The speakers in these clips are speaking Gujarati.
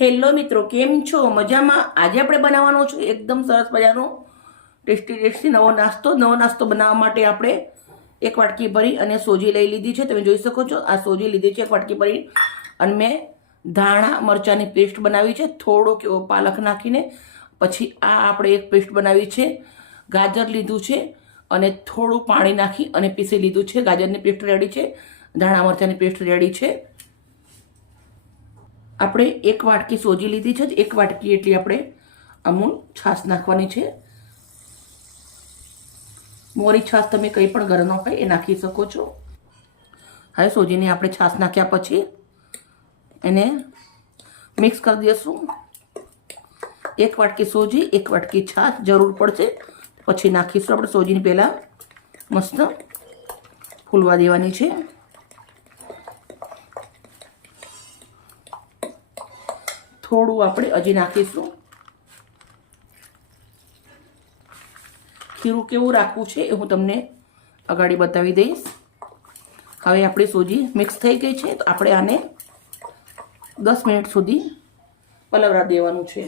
હેલો મિત્રો, કેમ છો? મજામાં? આજે આપણે બનાવવાનો છે એકદમ સરસ મજાનો, ટેસ્ટી ટેસ્ટી નવો નાસ્તો. નવો નાસ્તો બનાવવા માટે આપણે એક વાટકી ભરી અને સોજી લઈ લીધી છે. તમે જોઈ શકો છો, આ સોજી લીધી છે, એક વાટકી ભરી. અને મેં ધાણા મરચાંની પેસ્ટ બનાવી છે, થોડોક એવો પાલક નાખીને. પછી આ આપણે એક પેસ્ટ બનાવી છે, ગાજર લીધું છે અને થોડું પાણી નાખી અને પીસી લીધું છે. ગાજરની પેસ્ટ રેડી છે, ધાણા મરચાંની પેસ્ટ રેડી છે. આપણે એક વાટકી સોજી લીધી છે એક વાટકી એટલી આપણે અમૂલ છાશ નાખવાની છે. મોરી છાશ તમે કંઈ પણ ઘરનો હોય એ નાખી શકો છો. હવે સોજીને આપણે છાશ નાખ્યા પછી એને મિક્સ કરી દઈશું એક વાટકી સોજી, એક વાટકી છાશ જરૂર પડશે, પછી નાખીશું આપણે સોજીની પહેલાં મસ્ત ફૂલવા દેવાની છે. થોડું આપણે હજી નાખીશું. ખીરું કેવું રાખવું છે એ હું તમને અગાડી બતાવી દઈશ. હવે આપણી સોજી મિક્સ થઈ ગઈ છે તો આપણે આને દસ મિનિટ સુધી પલવરા દેવાનું છે.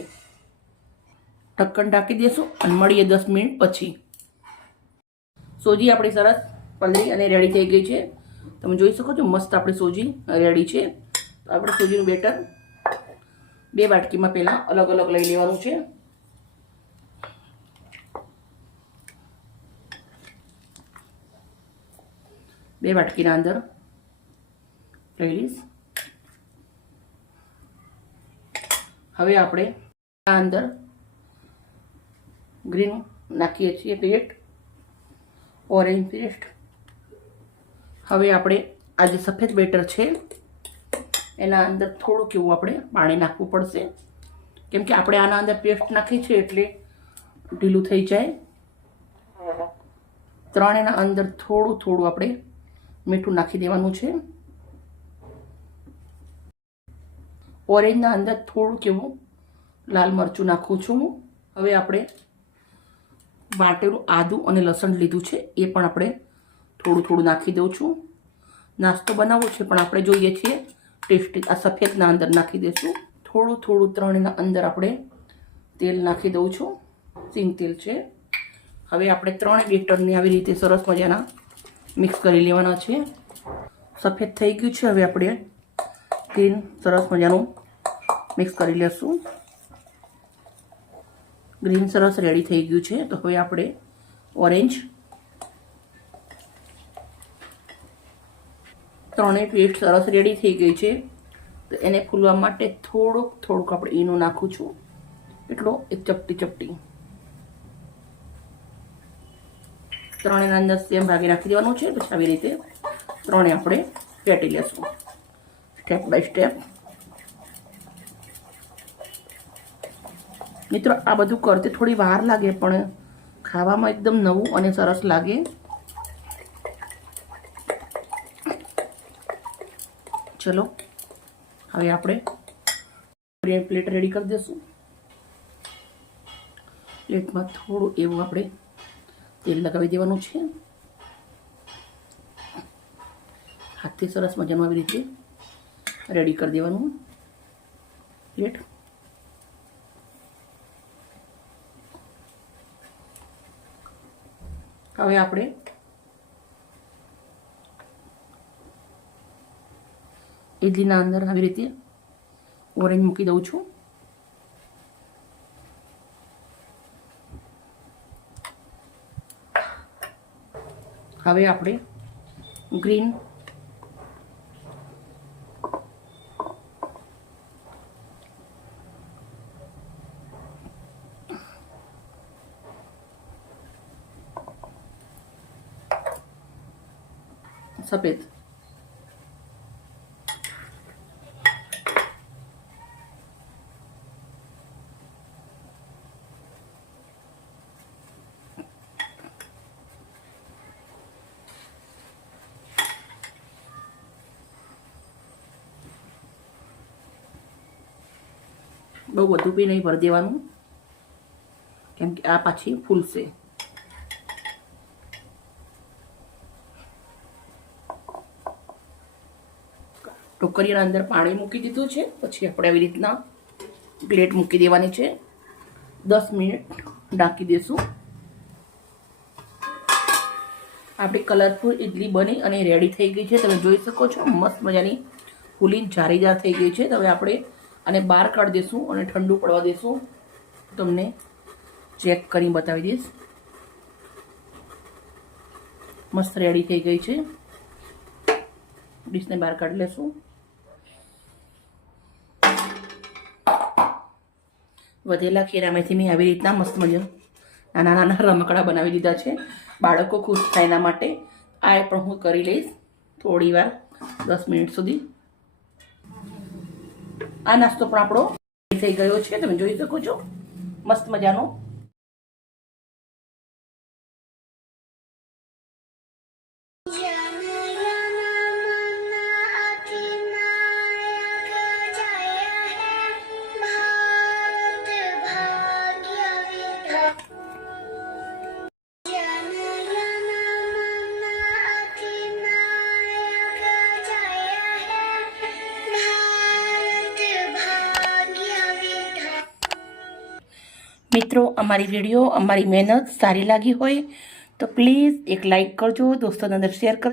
ઢક્કણ ઢાંકી દઈશું અને મળીએ દસ મિનિટ પછી. સોજી આપણી સરસ પલળી અને રેડી થઈ ગઈ છે. તમે જોઈ શકો છો મસ્ત આપણી સોજી રેડી છે. તો આપણે સોજીનું બેટર બે વાટકીમાં પહેલાં અલગ અલગ લઈ લેવાનું છે. બે વાટકીના અંદર લઈ લઈશ. હવે આપણે આ અંદર ગ્રીન નાખીએ છીએ પેસ્ટ ઓરેન્જ પેસ્ટ. હવે આપણે આ જે સફેદ બેટર છે એના અંદર થોડુંક એવું આપણે પાણી નાખવું પડશે. કેમ કે આપણે આના અંદર પેસ્ટ નાખી છે એટલે ઢીલું થઈ જાય. ત્રણેના અંદર થોડું થોડું આપણે મીઠું નાખી દેવાનું છે. ઓરેન્જના અંદર થોડુંક એવું લાલ મરચું નાખું છું. હવે આપણે વાટેલું આદું અને લસણ લીધું છે એ પણ આપણે થોડું થોડું નાખી દઉં છું. નાસ્તો બનાવવો છે પણ આપણે જોઈએ છીએ ટેસ્ટી આ સફેદના અંદર નાખી દઈશું થોડું થોડું ત્રણના અંદર આપણે તેલ નાખી દઉં છું. સિંગ તેલ છે. હવે આપણે ત્રણ બેટરને આવી રીતે સરસ મજાના મિક્સ કરી લેવાના છે. સફેદ થઈ ગયું છે. હવે આપણે ગ્રીન સરસ મજાનું મિક્સ કરી લેશું. ગ્રીન સરસ રેડી થઈ ગયું છે. તો હવે આપણે ઓરેન્જ ત્રણેય પેસ્ટ સરસ રેડી થઈ ગઈ છે. તો એને ફૂલવા માટે થોડુંક થોડુંક આપણે ઈનો નાખું છું. એટલો એક ચપટી ચપટી. ત્રણેના અંદર સેમ ભાગે નાખી દેવાનું છે, પછી આવી રીતે ત્રણે આપણે ફેટી લેશું. સ્ટેપ બાય સ્ટેપ મિત્રો, આ બધું કરતે થોડી વાર લાગે, પણ ખાવામાં એકદમ નવું અને સરસ લાગે. ચલો, હવે આપણે પ્લેટ રેડી કરી દઈશું પ્લેટમાં થોડું એવું આપણે તેલ લગાવી દેવાનું છે. હાથથી સરસ મજાનું આવી રીતે રેડી કરી દેવાનું. પ્લેટ હવે આપણે ઇડલીના અંદર આવી રીતે ઓરેન્જ મૂકી દઉં છું. હવે આપણે ગ્રીન સફેદ બહુ બધું બી નહીં ભરી દેવાનું. કેમ કે આ પાછી ફૂલશે. ટોકરીના અંદર પાણી મૂકી દીધું છે. પછી આપણે આવી રીતના પ્લેટ મૂકી દેવાની છે. દસ મિનિટ ઢાંકી દેશું. આપણી કલરફુલ ઇડલી બની અને રેડી થઈ ગઈ છે. તમે જોઈ શકો છો, મસ્ત મજાની ફૂલી જારીદાર થઈ ગઈ છે. હવે આપણે આને બહાર કાઢી દઈશું અને ઠંડુ પડવા દઈશું તમને ચેક કરી બતાવી દઈશ. મસ્ત રેડી થઈ ગઈ છે. ડીશને બહાર કાઢી લેશું. વધેલા કેરામેથી મેં આવી રીતના મસ્ત મજા નાના નાના રમકડા બનાવી દીધા છે. બાળકો ખુશ થાય એના માટે. આ પણ હું કરી લઈશ થોડી વાર દસ મિનિટ સુધી. આ નાસ્તો પણ આપણો થઈ ગયો છે તમે જોઈ શકો છો મસ્ત મજાનો Yeah. મિત્રો, અમારી વીડિયો, અમારી મહેનત સારી લાગી હોય તો પ્લીઝ એક લાઇક કરજો, દોસ્તોને અંદર શેર કરજો.